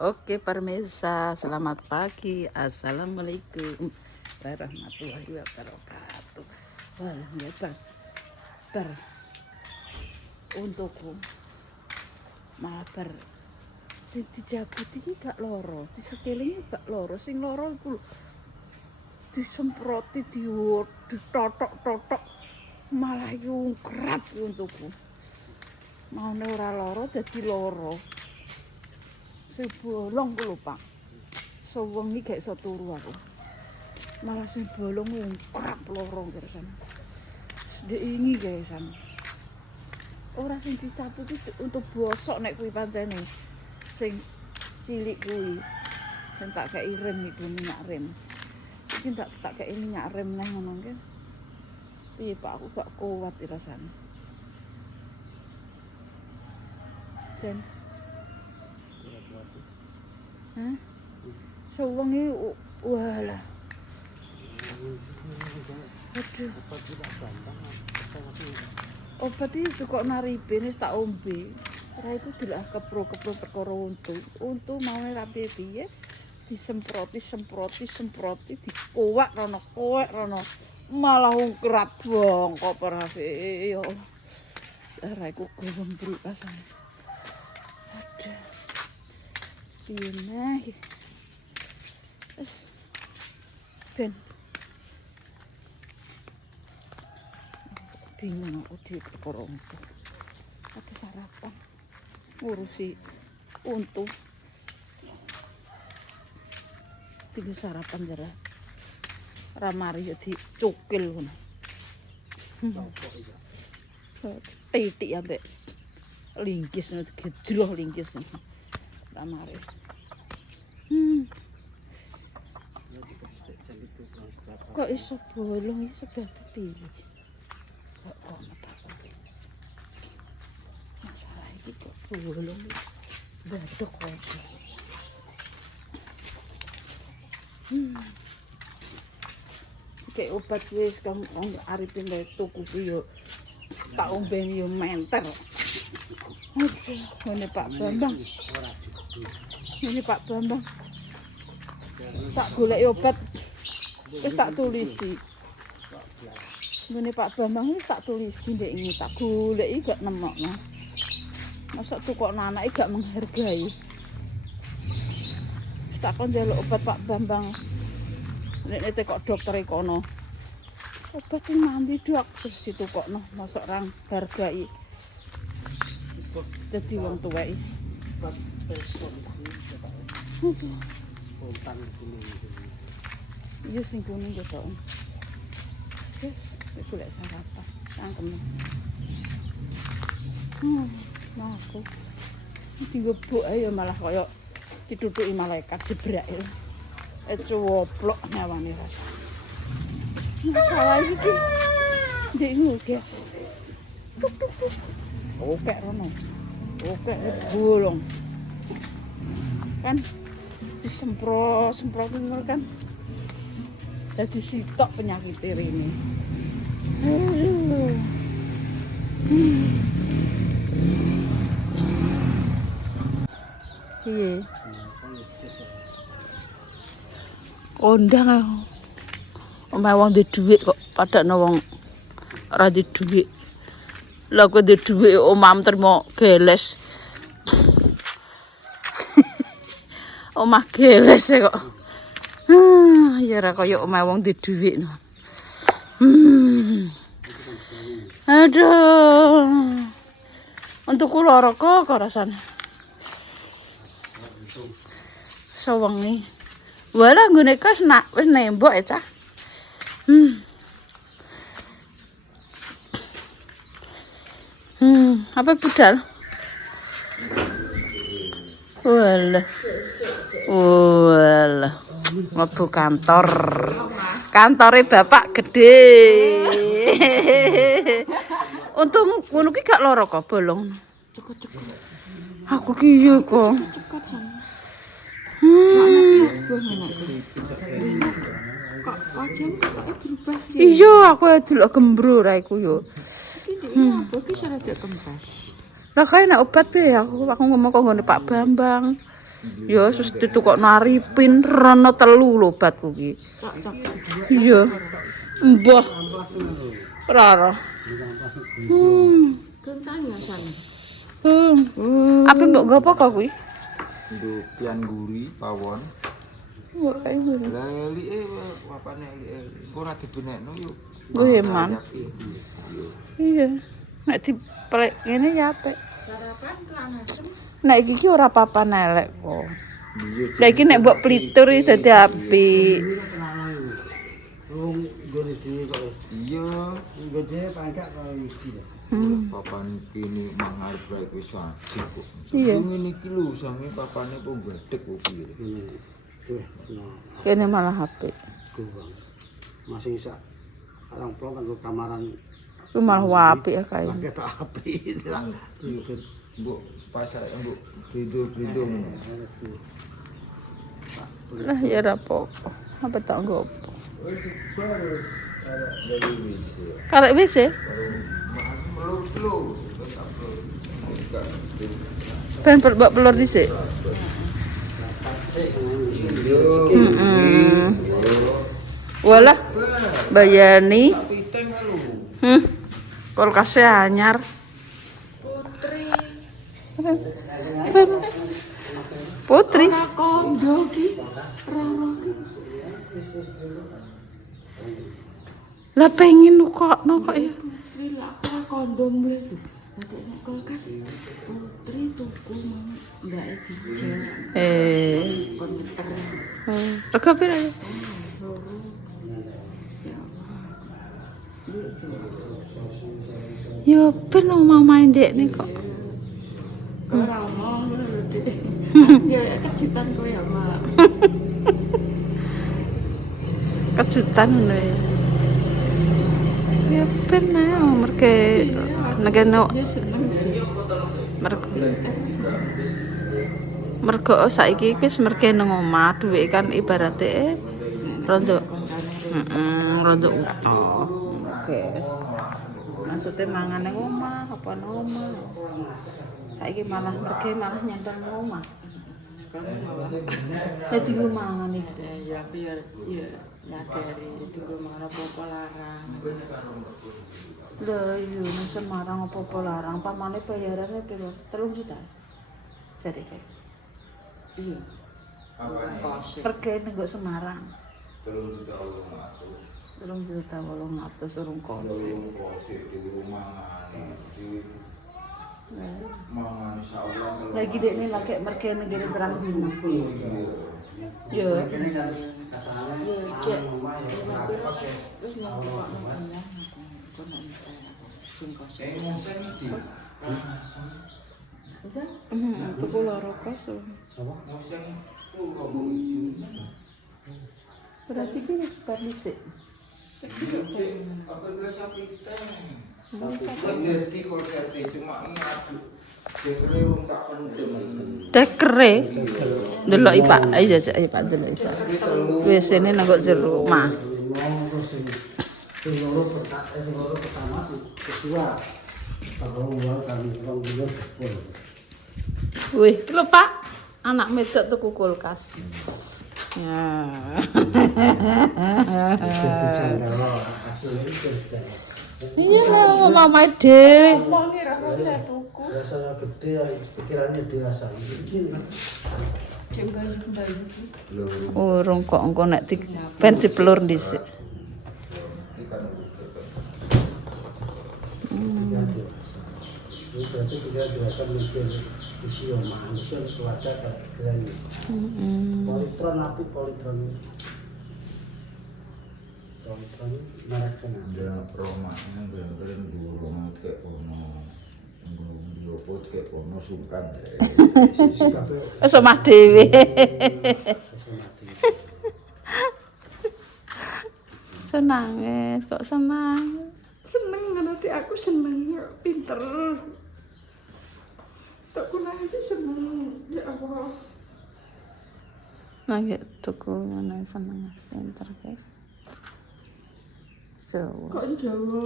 Oke, Parmesa, selamat pagi. Assalamualaikum warahmatullahi wabarakatuh. Walah, ya, bar untukku malah sing dijabut iki gak loro, di sekeliling gak loro, sing loro iku disemproti ditotok-totok malah yungkrap untukku. Maune ora loro dadi loro. Sing bolong ku lho, Pak. Sewengi gak iso turu aku. Malah sing bolong ngkrap loro kersan. Ndek ingi gae san. Ora sing dicabut iki untuk bosok nek kuwi pancene. Sing cilik kuwi. Sing tak kei rem iku minyak rem. Iki tak kei minyak rem neh ngono ki. Piye Pak aku gak kuat rasane. Jen. Hah? Sewengi walah. Aduh. Obat itu kok naribin wis tak ombe. Ora iku dilak kepro-kepro perkara untu mau ora piye-piye disemproti dikowak rono malah ungkrap bongkok perase yo. Ora iku gombruk rasane. Aduh. Piye neh. Ben bingung aku di perkara untu. Ada sarapan ngurusi untu. Tiga sarapan jara. Ramari ya dicukil ngono. Titik ambek lingkis ngono gejloh lingkis. Ramari. Kok iso bolong iki sebab piye? Kok ono takon. Masalah iki kok bolong. Badok kok. Kayak obat wis kang arepin wae tuku ki yo tak ombeni yo menter. Ngene Pak Bambang. Ini Pak Bambang. Tak golek obat wis tak tulisi. Ngene Pak Bambang wis tak tulisi ndek ini tak goleki gak nemokno. Masa tukokno anake gak menghargai. Tak kon njaluk obat Pak Bambang. Nek kok dokter kono. Obat sing mandi dok terus ditukokno, mosok orang hargai. Dadi wong tuwek. Iya sing kuning kok. Wis, golek sarapan. Cangkem. Nah aku digebuk ae ya malah kaya ditutuki malaikat Jibril. Cowoplok nyawane rasa. Masalah iki. Ndek guys. Oke rono. Oke bolong. Kan disemprot kan. Jadi sitok penyakit ini. Piye? Kondang aku. Omah wong duwe dhuwit kok padakno wong ora duwe dhuwit. Lah kok duwe dhuwit omah trimo geles. Omah geles kok. Ya ora kaya omah wong duwe dhuwit. Aduh. Untuk kula ora kok rasane. Sewengi. Walah nggone kas nak wis nembok ya cah. Apa budal? Walah. Walah. Mlebu kantor. Kantore bapak gede. Untung ngono ki gak lara kok bolong. Cukup. Aku ki yo kok. Kok wajahmu kok berubah ya? Iya, aku delok gembro ra iku yo. Iki ndek iki salah dak kempes. Lah kae nek obat piye aku ngomong kok nggone Pak Bambang. Ya sus ditukokno Arifin rono 3 lobatku ki. Iya. Mbah. Ora. Kentangnya san. Apa mbok nggo apa kok kuwi? Nduk pian guri pawon. Mbok kae ngene. Lah elike apane elike ora dibenekno yo. Nggo heman. Iya. Nek diplek ngene ya apik. Sarapan lan asem. Nek iki ki ora apa-apa elek kok. Lah iki nek mbok plitur iki dadi apik. Wong gone dhewe kok. Iya. Nggo dhewe pangkak kaya iki. Papan kini mangarep bae wis ajib kok. Iya. Ngene iki lho sange papane kok gledek kok piye. Tuh, no. Kene malah apik. Gowang. Masih sak arang plong kanggo kamaran Kuwi malah apik ya kae. pakai tak api. Mbok pasar mbok blindo-blindo. Lah ya ora apa-apa. Apa tak nggo apa. Dari wis. Karek wis e. Melulu. Ben mbok pelur dhisik. Walah. Bayani. Kulkasnya anyar. Putri. Ora kondo ki. Roro ki. Lah pengen kok ya. Putri lah ora kondo mle lho. Nek kulkas Putri tuku mang Mbak Edija. Konter. Rega pira ya? Yo ben mau main dek nih kok. Ora mau ngono lho, Dik. Ya kejutan kowe ya, Mak. Kejutan ngono ya. Ya ben ae merke negeno Dia seneng sih. mergo saiki wis merke nang omah dhuwit kan ibarate rondo rondo utuh. Oke wis. Maksudnya mangan nang omah apa nang omah. Saiki malah merke malah nyantar nang omah. Dadi lu mangan iki. Ya biar ya nyadari tunggu mangan apa-apa larang. Lah iya nang Semarang apa-apa larang, pamane bayarane piro? 3 juta. Jadi kayak. Iya. Kos. Pergi ning Semarang. 3.800.000. 3.800.000 urung kono. Mangan sawan. Lagi dekne lagi mergi negeri terang dino. Yo. Kene kan kasane. Ya cek. Wis nyampe kok nang kene. Kono entek sing kos. Tuku loro kos. Berarti ki wis bar dhisik. Dekre. Delok Pak, ayo jajak Pak delok isa. WC-ne nang kok jero omah. Sing loro pertama sing kedua. Kalau luar kali orang dulu sepul. Wih, lho Pak, anak medok tuku kulkas. Ya. Iya lah, mama dhewe. Wong ora oleh tuku. Rasanya gede, pikirannya dewasa. Jembayu-jembayu. Urung kok engko nek ben dipelur dhisik. Ini berarti kita dewasa mikir isi omah, manusia keluarga keren. Politron api politron. Politron merek sana. Ada rumahnya keren burung kayak ono, burung kayak ono sultan. Wis omah dhewe. Senang kok senang. Seneng kan Dik, aku seneng pinter. Tak kunah sih seneng. Ya Allah. Nah, tuku ngono seneng pinter guys. Jawa. Kok Jawa?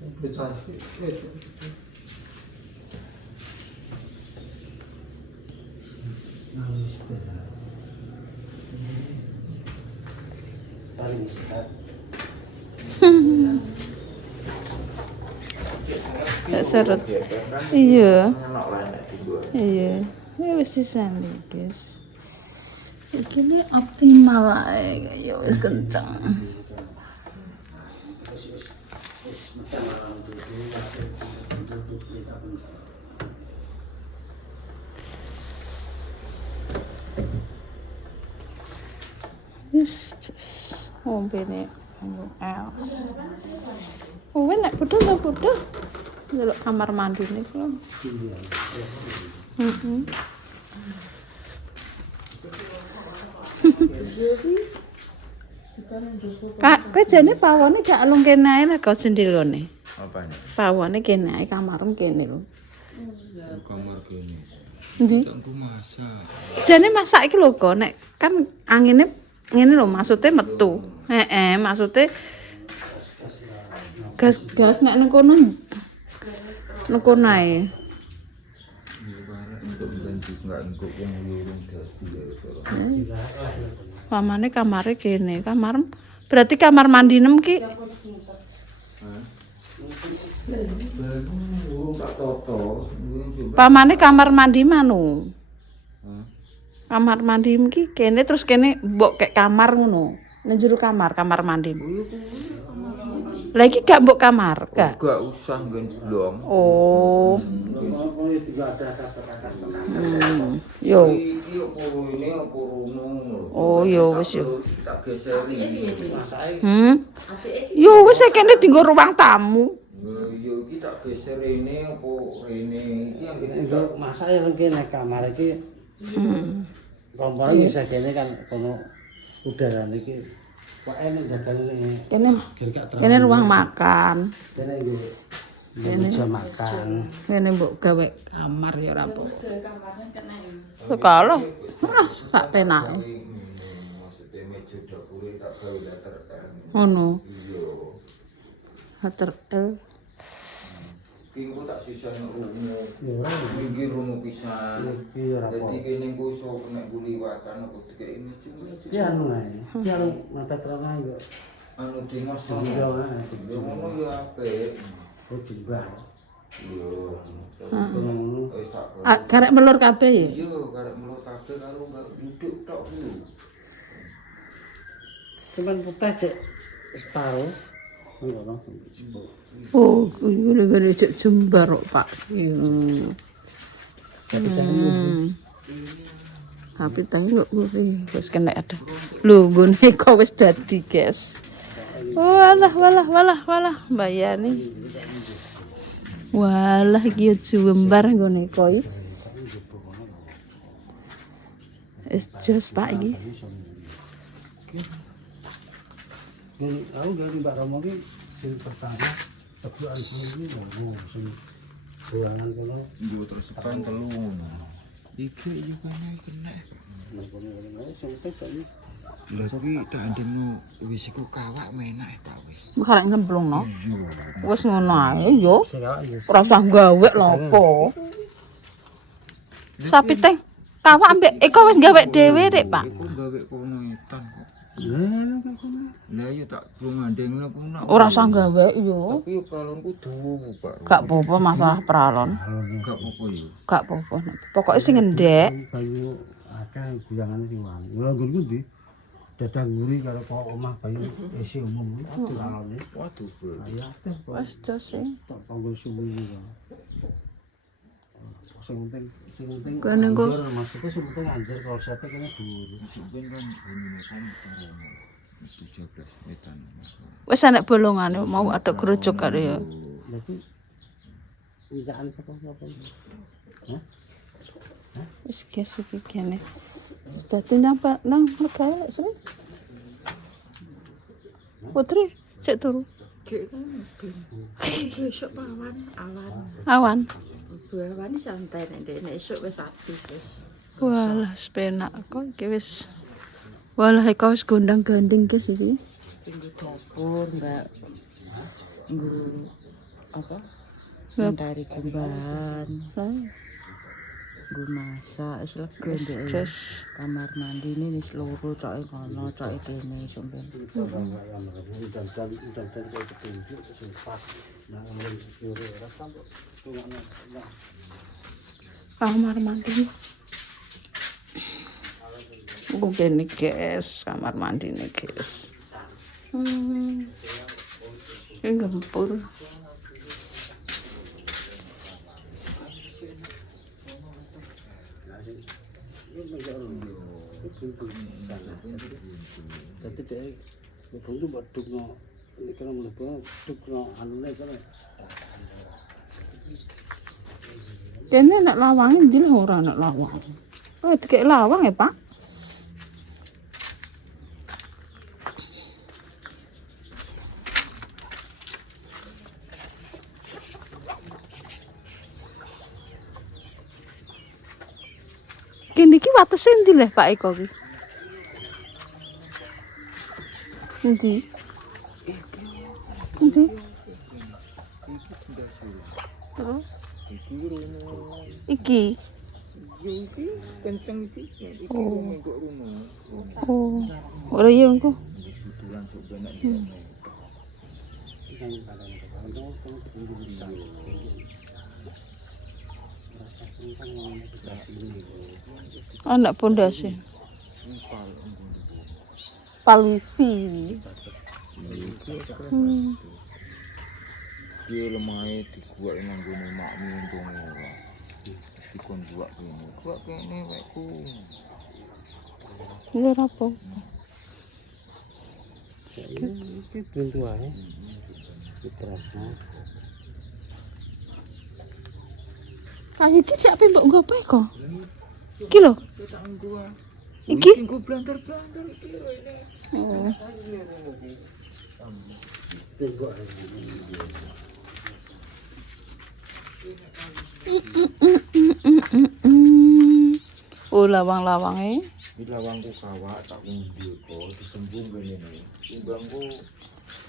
Investasi. Paling sehat. Gak seret. Iya. Iya. Ya wis disambung, guys. Iki ne optimal ae, ya wis kenceng. Wis ompene els. Oh, enak betul ta betul. Delok kamar mandine kula. Heeh. Kak, kowe jane pawone gak alung kene ae lah kok jendelane. Apanya? Pawone kene ae kamarem kene lho. Kamar gini. Ndi? Aku masak. Jane masak iki lho kok nek kan angine ngene lho maksudnya metu. Heeh, maksudnya gas nek nang kono ae. Untuk bantu nggak engkau ngurung dadi ya. Pamane kamare kene, kamar berarti kamar mandinem ki. Ngurung tak toto. Pamane kamar mandi manu. Kamar mandi ki kene terus kene mbok kek kamar ngono. Nang jero kamar mandi. Lah iki gak mbok kamar, gak. Gak usah nggen blong. Oh. Yo. Iki opo ini opo rono. Oh, yo wis yo. Tak geseri. Yo wis kene dienggo ruang tamu. Yo iki tak geser ini opo rene. Iki yang Untuk masak yang kene kamar iki. Kompor iki kene kan kono udara iki. Kok enak jagane. Kene ruang makan. Kene meja makan. Kene mbok gawe kamar ya ora apa. Kamarnya kena ya. Kalau tak penake. maksudnya meja dapur tak gawe letter L. Ngono. Iya. Letter L. Ki engko tak sisane rungu. Ya ora. Iki rungu pisan. Iya ora apa. Dadi kene engko iso nek kuliwatan apa dikek ini Ya anu ae. Ya anu mepet rono yo. anu dinos Iya, yo ngono yo apik. Oh jembar. Iya. Ngono. Wis tak. Karek melur kabeh ya. Iya, karek melur kabeh karo mbak duduk tok lho. Cuman putih cek separuh. Ngono. Oh, gede-gede cek jembar kok, Pak. Tapi tangi kok kuwi wis kena ada. Lho, nggone kok wis dadi, guys. Walah, mbayani. Walah iki jembar nggone kok. Es jos Pak iki. Ini aku dari Mbak Romo ki sing pertama tebukan sini ngono sing ruangan kono. Yo terus kan telu ngono. Iki yo kene kena. Ngono sing tekan. Lah iki tak ndengno wis iku kawak menak ta wis. Karek nyemplungno. Wis ngono ae yo. Sing kawak yo. Ora usah gawe lho apa. Sapi teh kawak ambek Eko wis gawe dhewe rek, Pak. Iku gawe kono etan kok. Lah kok kono. Lah yo tak ngandengno kono. Ora usah gawe yo. Tapi yo kalonku duwu, Pak. Gak apa-apa masalah peralon. Gak apa-apa yo. Gak apa-apa. Pokoke sing ngendek. Bayu akeh guyangane sing wangi. Lha nggonku ndi? Dadah nguri karo kok omah bayu isi umum iki alone. Waduh, Bro. Ayo teh kok Wis jos sing. tak panggul suwi iki. Sing penting Kene kok maksudnya sing penting anjir konsepnya kene dhuwur. Sampeyan kan ngene kan karo 17 etan. wis enek bolongane mau ada gerujuk karo ya. Berarti mintaan sapa-sapa. Hah? Wis guys iki kene. Wis dadi nang mereka sini. Putri, cek turu. Besok awan. Awan. Awan santai nek esuk wis aktif wis. Walah, sepenak kok iki wis. Walah, kok wis gondang-gandeng guys iki. Tinggi dapur, Mbak. Nggo apa? Lep. Mentari kumban. Lah, Gue masak, wis lega ndek. stres. Kamar mandi ini wis loro coke kono, coke kene sampean. Udan-udan kayak ketunjuk sing pas nang ngene jero ora sampe tungakno. Kamar mandi. Gue kene guys, kamar mandi nih guys. Ini gempur. Dadi dhek buntu mbok dukno iki kena mlebu dukno anune kene. Kene nek lawang ndi lho ora nek lawang. Oh, dikek lawang ya, Pak? Kene iki watese ndi le Pak Eko ki? Endi? Endi? Terus? Iki. Iki kenceng iki. Iki Oh. mengko rono. Oh. Ora ya engko. Kebetulan sok benak Yang paling kalau ketunjuk bisa. Rasa cinta ngene dikasih ini. Anak pondasi. Palivi. Dia lemah dibuat nang gone makmu untung ora. Dikon buat kene. Buat kene wekku. Lha apa? Iki buntu ae. Terasno. Kayu iki siapa mbok nggo apa kok? Iki lho. Tak nggo. Iki. Nggo blanter-blanter iki lho ini. Oh. Tengok. Oh, lawang-lawange. Di lawangku kawak tak undi kok disembung kene iki. Timbangku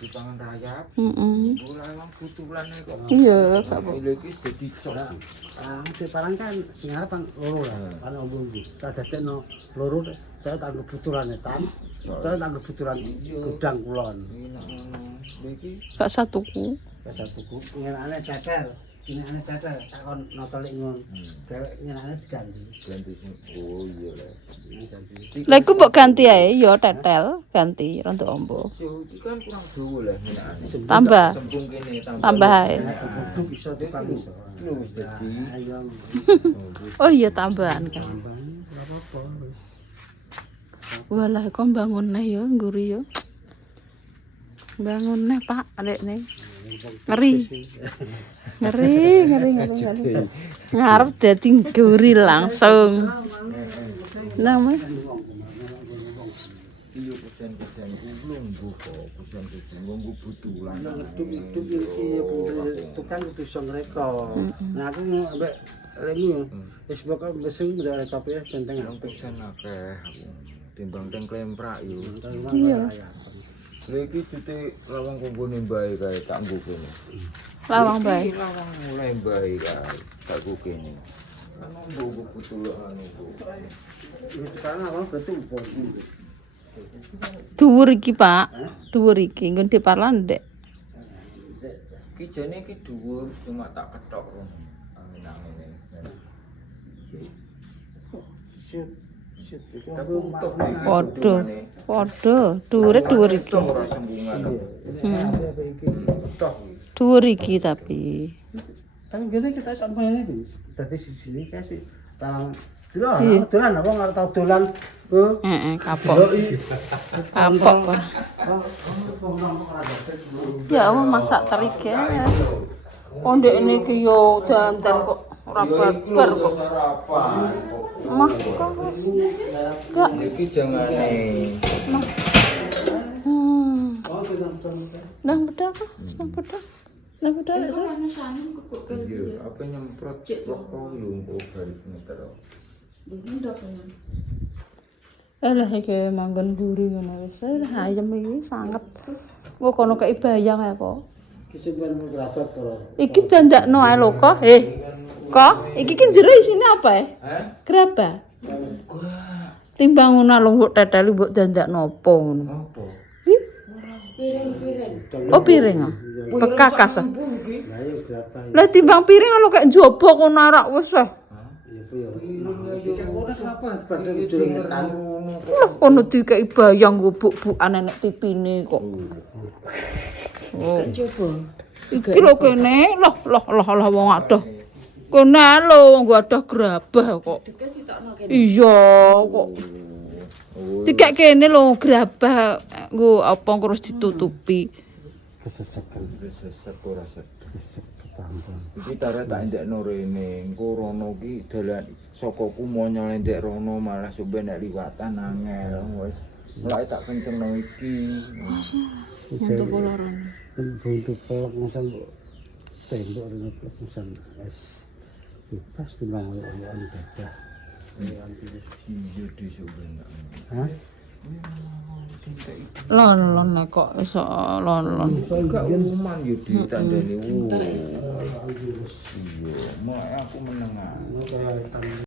di pangan rayap. Oh lawang butulan kok. Iya, Kak. Lha iki dadi cok. Ah, parang kan sing arep kan loro lah, kan ombo. Tak dadekno loro, saya tak kebuturan tam. Saya tak kebuturan gudang kulon. Enak ngono. Lha iki Gak satuku. Satuku ngenane tetel. Ini aneh tetel, tak kon notolik ngon. Dewek ngenane diganti. ganti sing oh iya lah. Ganti. Lah iku mbok ganti ae ya tetel, ganti rontok ombo. Sing iki kan kurang dawa lah ngenane. Tambah. Sembung kene Tambah ae. Kudu bisa tukang iso. Lho wis dadi. Ayo. Oh iya tambahan kan. Tambang ora apa-apa wis. Walah kok bangun neh ya ngguri ya. Bangun neh Pak, adekne. Ngeri. Ngeri. Ngarep dadi ngguri langsung. Nama Iya persen-persen ulung kok persen-persen nggo butulan. Ngeduk-ngeduk iki ya bener tukang kudu iso ngreka. Nah aku ambek lemu wis pokoke meseng ndak reka ya benteng Yang persen akeh aku. Timbang teng klemprak yo. Iya. Lha iki jute lawang kumpune mbae kae tak nggo kene. lawang bae. Iki lawang mulai mbae kae tak nggo kene. Kan nggo butulan iku. Ini sekarang apa betul pon. Dhuwur iki, Pak. Dhuwur iki nggon diparlan ndek. Ki jane ki dhuwur cuma tak ketok ngono. Angin-angine. Tapi utuh Padha. Dhuwure dhuwur iki. ora sembungan. Utuh. Dhuwur iki tapi. Tapi gini kita sampai ini bis. Tadi di sini kasih tang dolan apa nggak tahu dolan. Kapok. Kapok. Ya Allah masak teri guys. Pondok ini ki yo dandan kok ora barbar kok. Makan wis. Gak. Iki jangane. Nang pedal kok, nang pedal. Nang pedal lek saya. Iya, apa nyemprot rokok lho kok balik meter. Lah iki manggon mburi ngono wis. Ayam iki sanget. Kok kono kei bayang ae kok. Kesimpulan kerabat para. Iki dandakno ae lho kok. Kok iki ki jero isine apa ya? Gerabah. Enggak. Timbang ngono lho mbok teteli mbok dandakno apa ngono. Apa? Ih, Piring-piring. oh piring ah. Bekakas ah. Lah yo gerabah. Lah timbang piring lho kayak njaba kono arak wis ah. Iya ku yo. Iki ora kenapa badhe jurung ngetan. Lah ono dikeki bayang gubuk-bukan enek tipine kok. Oh. Coba. Iki lho kene, loh wong adoh. Kene lho nggo adoh gerabah kok. Deket ditokno kene. Iya kok. Dikek kene lho gerabah nggo apa terus ditutupi. Kesesekan. Sesek ora sedih. Kesek ketampung. Iki tarik tak ndekno rene, engko rono ki dalan saka kumonyo ndek rono malah sampe nek liwatan angel wis. Mulai tak kencengno iki. Untuk koloran. Bentuk pelek misal tembok rene pelek misal es bebas timbang orang dadah. Iya dhisik bener. Hah? Lon nek kok iso lon. Gak uman yo ditandani. Iya, mak aku meneng. Kaya